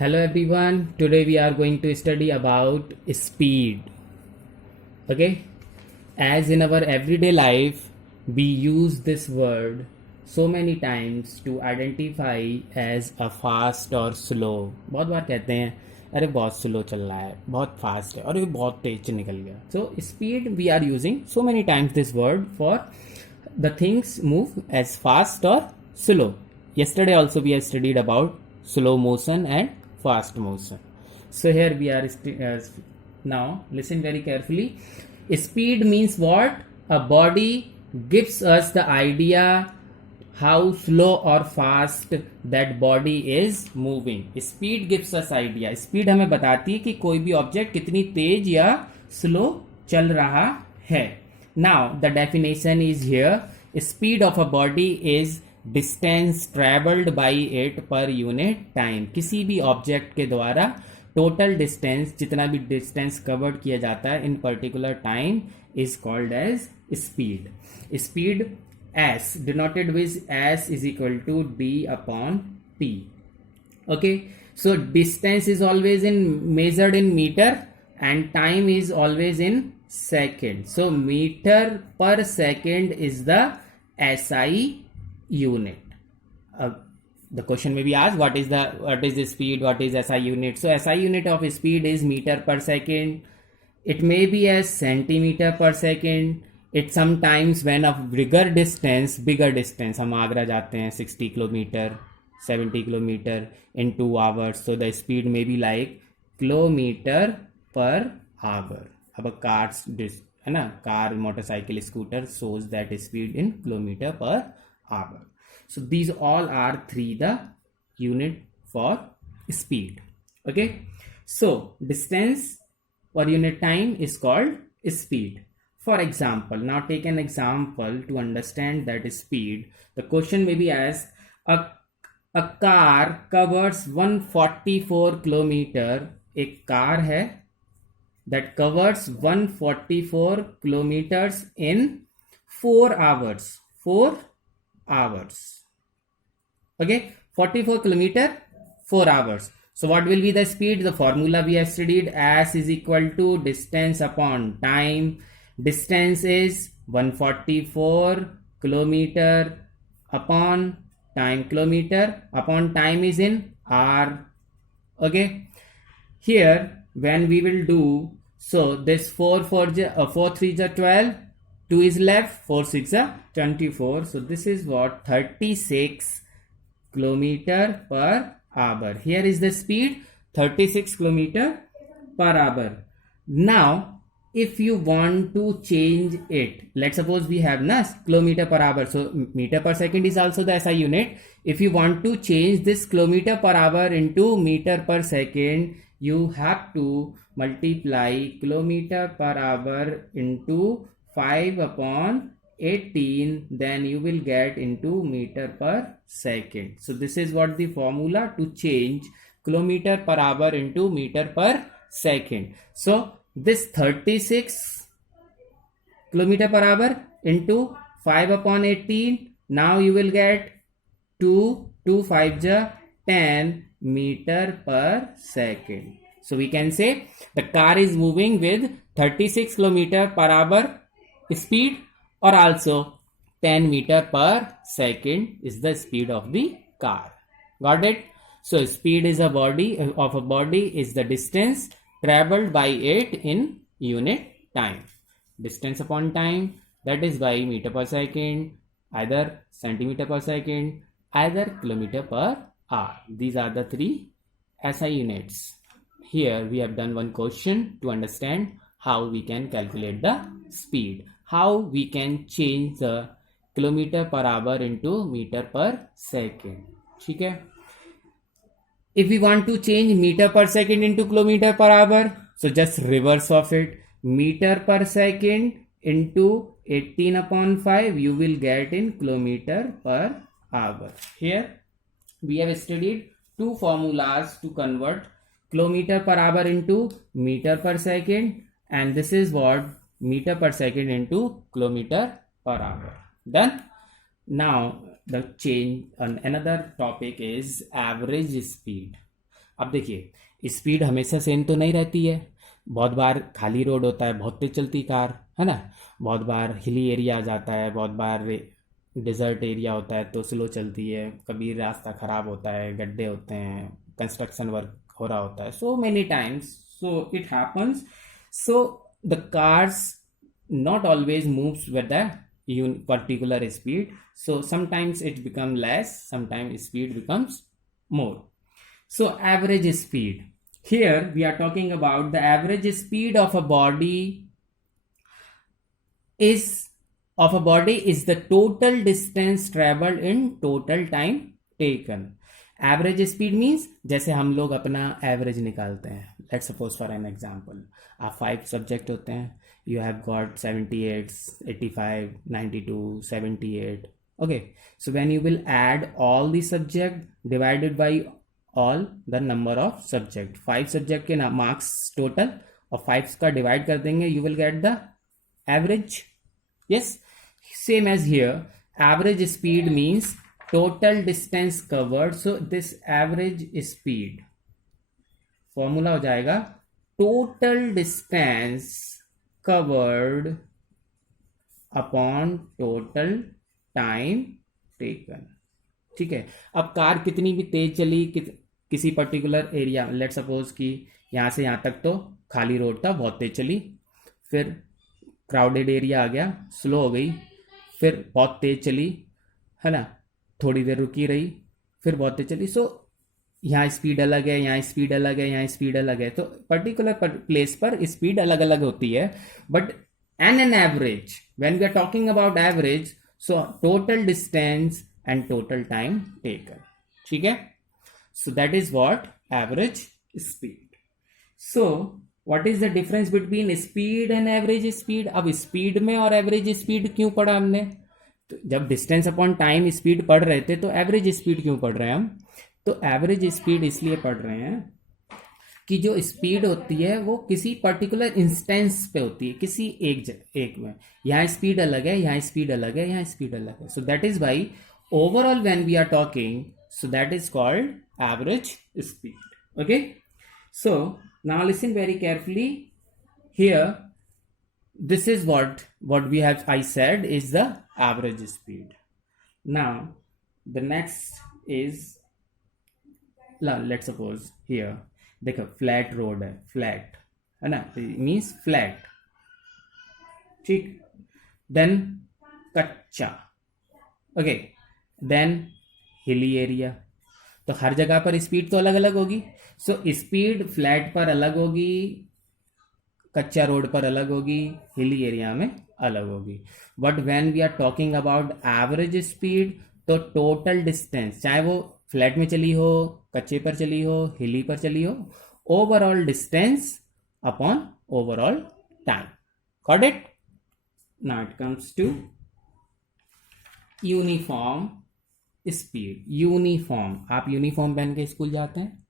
Hello everyone, today we are going to study about speed. Okay, as in our everyday life, we use this word so many times to identify as a fast or slow. बहुत बार कहते हैं अरे बहुत slow चल रहा है, बहुत fast है और ये बहुत तेज निकल गया. So speed we are using so many times this word for the things move as fast or slow. Yesterday also we have studied about slow motion and fast motion. So here we are now listen very carefully. Speed means what? A body gives us the idea how slow or fast that body is moving. Speed gives us idea. Speed हमें बताती है कि कोई भी object कितनी तेज या slow चल रहा है. Now the definition is here. Speed of a body is distance traveled by it per unit time. किसी भी ऑब्जेक्ट के द्वारा टोटल डिस्टेंस, जितना भी डिस्टेंस कवर्ड किया जाता है in particular time, is called as speed. Speed S denoted with S is equal to D upon T. Okay, so distance is always measured in meter and time is always in second. So meter per second is the SI unit. The question may be asked, what is the speed, what is SI unit? So SI unit of speed is meter per second. It may be as centimeter per second. It sometimes when of bigger distance, हम आगरा जाते हैं 60 kilometre 70 kilometre in 2 hours. So the speed may be like kilometre per hour. अब cars है ना, car, motorcycle, scooter shows that speed in kilometer per hour. So these all are three the unit for speed. Okay, so distance per unit time is called speed. For example, now take an example to understand that speed. The question may be asked, a car covers 144 kilometer. एक car है that covers 144 kilometers in 4 hours. 4 hours. Okay, 44 kilometer 4 hours. So what will be the speed? The formula we have studied, as is equal to distance upon time. Distance is 144 kilometer upon time. Kilometer upon time is in hour. Okay, here when we will do, so this 4 3 are 12, 2 is left, 4 6 are 24. So this is what 36 kilometer per hour. Here is the speed 36 kilometer per hour. Now if you want to change it, let's suppose we have na kilometer per hour, so meter per second is also the SI unit. If you want to change this kilometer per hour into meter per second, you have to multiply kilometer per hour into 5 upon 18, then you will get into meter per second. So this is what the formula to change kilometer per hour into meter per second. So this 36 kilometer per hour into 5 upon 18, now you will get 2 5 ja 10 meter per second. So we can say the car is moving with 36 kilometer per hour speed, or also 10 meter per second is the speed of the car. Got it? So speed is a body is the distance traveled by it in unit time. Distance upon time, that is by meter per second, either centimeter per second, either kilometer per hour. These are the three SI units. Here we have done one question to understand how we can calculate the speed, how we can change the kilometer per hour into meter per second. ठीक है? If we want to change meter per second into kilometer per hour, so just reverse of it. Meter per second into 18 upon 5, you will get in kilometer per hour. Here we have studied two formulas to convert kilometer per hour into meter per second, and this is what meter per second into kilometer per hour. Done. Now the change on another topic is average speed. अब देखिए speed हमेशा same तो नहीं रहती है, बहुत बार खाली road होता है बहुत तेज चलती कार, है ना, बहुत बार हिली एरिया आ जाता है, बहुत बार डिजर्ट एरिया होता है तो स्लो चलती है, कभी रास्ता ख़राब होता है, गड्ढे होते हैं, कंस्ट्रक्शन वर्क हो रहा होता है, so many times, so it happens, so the cars not always moves with the particular speed, so sometimes it become less, sometimes speed becomes more. So average speed, here we are talking about the average speed of a body is the total distance traveled in total time taken. Average speed means जैसे हम लोग अपना average निकालते हैं, let's suppose for an example, आप 5 subject होते हैं, you have got 78, 85, 92, 78, okay, so when you will add all the subject divided by all the number of subject, 5 subject के मार्क्स टोटल और 5 का डिवाइड कर देंगे, you will get the average. Yes, same as here, average speed means total distance covered, so this average speed formula हो जाएगा total distance covered upon total time taken. ठीक है, अब कार कितनी भी तेज चली किसी पर्टिकुलर एरिया, लेट सपोज कि यहाँ से यहाँ तक तो खाली रोड था, बहुत तेज चली, फिर क्राउडेड एरिया आ गया, स्लो हो गई, फिर बहुत तेज चली, है ना, थोड़ी देर रुकी रही, फिर बहुत तेज चली, सो यहाँ स्पीड अलग है, यहाँ स्पीड अलग है, यहाँ स्पीड अलग है, तो पर्टिकुलर प्लेस पर स्पीड अलग अलग होती है, but on average, when we are talking about average, so total distance and total time taken, ठीक है, so that is what average speed. So what is the difference between speed and average speed? अब speed में और average speed क्यों पढ़ा हमने? तो जब डिस्टेंस अपॉन टाइम स्पीड पढ़ रहे थे तो एवरेज स्पीड क्यों पढ़ रहे हैं हम? तो एवरेज स्पीड इसलिए पढ़ रहे हैं कि जो स्पीड होती है वो किसी पर्टिकुलर इंस्टेंस पे होती है, किसी एक में, यहाँ स्पीड अलग है, यहाँ स्पीड अलग है, यहाँ स्पीड अलग है, so that is why overall when we are talking, so that is called average speed. Okay, so now listen very carefully here, this is what we have, I said, is the average speed. Now the next is, let's suppose here देखो flat road है, flat है ना, means flat, ठीक, then कच्चा, okay, then hilly area, तो हर जगह पर speed तो अलग अलग होगी, सो स्पीड फ्लैट पर अलग होगी, कच्चा रोड पर अलग होगी, हिली एरिया में अलग होगी, but when we are talking about average speed, तो टोटल डिस्टेंस, चाहे वो फ्लैट में चली हो, कच्चे पर चली हो, हिली पर चली हो, overall distance upon overall time. Got it? Now it comes to uniform speed. Uniform, आप यूनिफॉर्म पहन के स्कूल जाते हैं,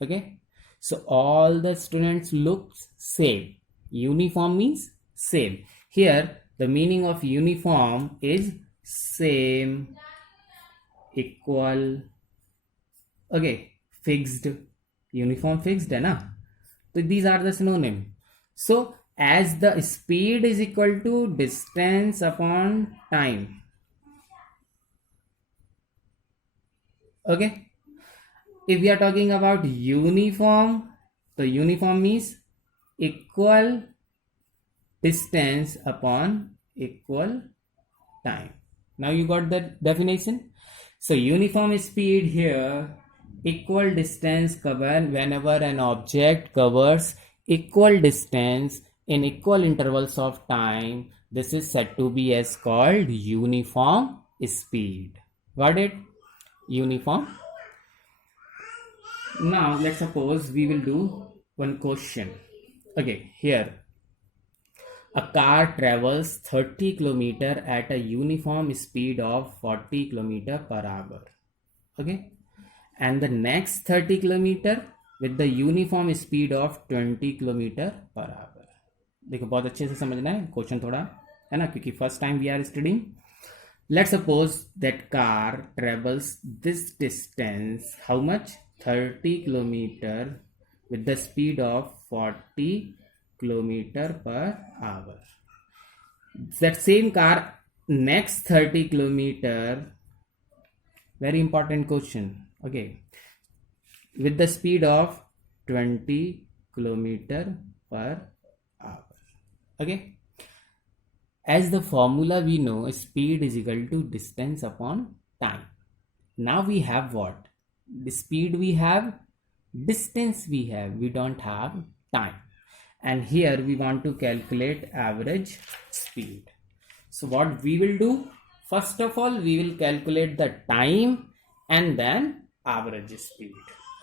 okay, so all the students look same. Uniform means same. Here the meaning of uniform is same, equal, okay, fixed. Uniform fixed है ना, तो these are the synonym. So as the speed is equal to distance upon time. Okay, if we are talking about uniform, so uniform means equal distance upon equal time. Now you got the definition. So uniform speed here, equal distance covered whenever an object covers equal distance in equal intervals of time. This is said to be as called uniform speed. Got it? Uniform. Now let's suppose we will do one question. Okay, here a car travels 30 km at a uniform speed of 40 km per hour. Okay, and the next 30 km with the uniform speed of 20 km per hour. देखो बहुत अच्छे से समझना है question थोड़ा, है ना, क्योंकि first time we are studying. Let's suppose that car travels this distance, how much? 30 kilometer with the speed of 40 kilometer per hour. That same car next 30 kilometer, very important question, okay, with the speed of 20 kilometer per hour. Okay, as the formula we know, speed is equal to distance upon time. Now we have what? The speed we have, distance we have, we don't have time. And here we want to calculate average speed. So what we will do, first of all we will calculate the time and then average speed.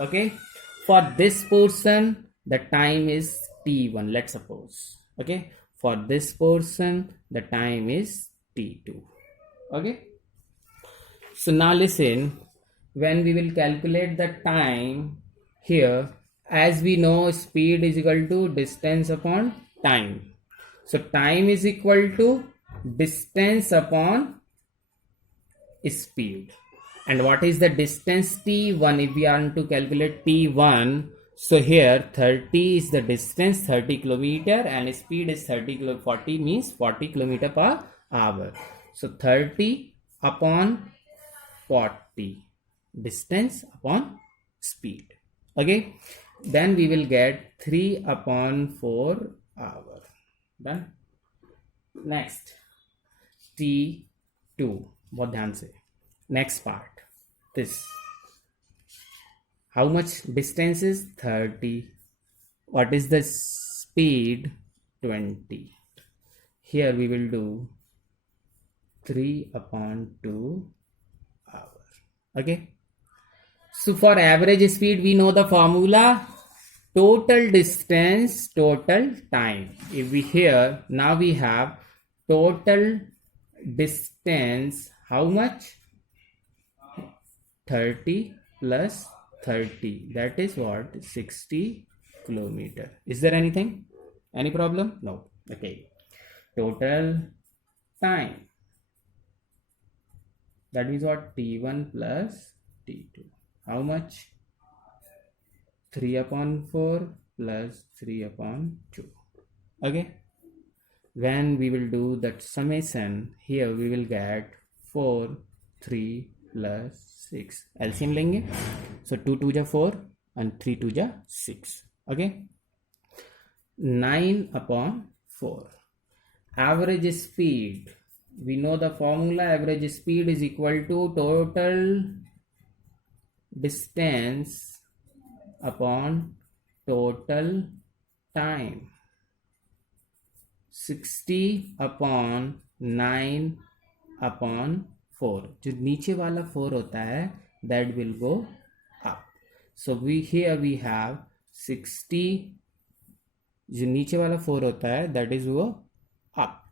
Okay, for this portion the time is t1, let's suppose. Okay, for this portion the time is t2. Okay, so now listen, when we will calculate the time here, as we know, speed is equal to distance upon time. So time is equal to distance upon speed. And what is the distance t1? If we are to calculate t1, so here 30 is the distance, 30 kilometer, and speed is 40 means 40 kilometer per hour. So 30 upon 40, distance upon speed. Okay, then we will get 3 upon 4 hour. Done. Next t2, बहुत ध्यान से, next part, this, how much distance is 30, what is the speed 20. Here we will do 3 upon 2 hour. Okay, so for average speed we know the formula, total distance total time. If we here now we have total distance, how much? 30 plus 30, that is what? 60 kilometer. Is there anything, any problem? No. Okay, total time, that is what? t1 plus t2, how much? 3 upon 4 plus 3 upon 2. Okay, when we will do that summation, here we will get 4, 3 plus 6, LCM लेंगे, so 2 2 जा 4 and 3 2 जा 6. Okay, 9 upon 4. Average speed, we know the formula, average speed is equal to total distance upon total time. 60 upon 9 upon 4. जो नीचे वाला 4 होता है, that will go up. So we here we have 60, जो नीचे वाला 4 होता है, that is go up.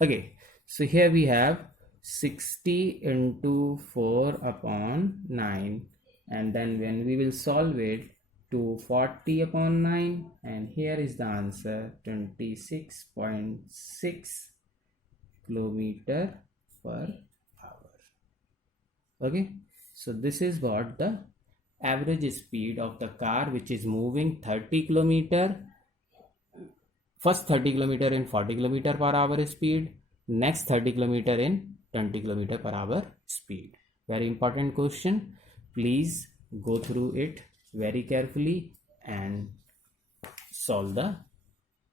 Okay, so here we have 60 into 4 upon 9, and then when we will solve it to 40 upon 9, and here is the answer, 26.6 kilometer per hour. Okay, so this is what the average speed of the car which is moving 30 kilometer, first 30 kilometer in 40 kilometer per hour speed, next 30 kilometer in 20 kilometer per hour speed. Very important question, please go through it very carefully and solve the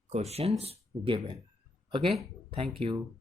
questions given. Okay, thank you.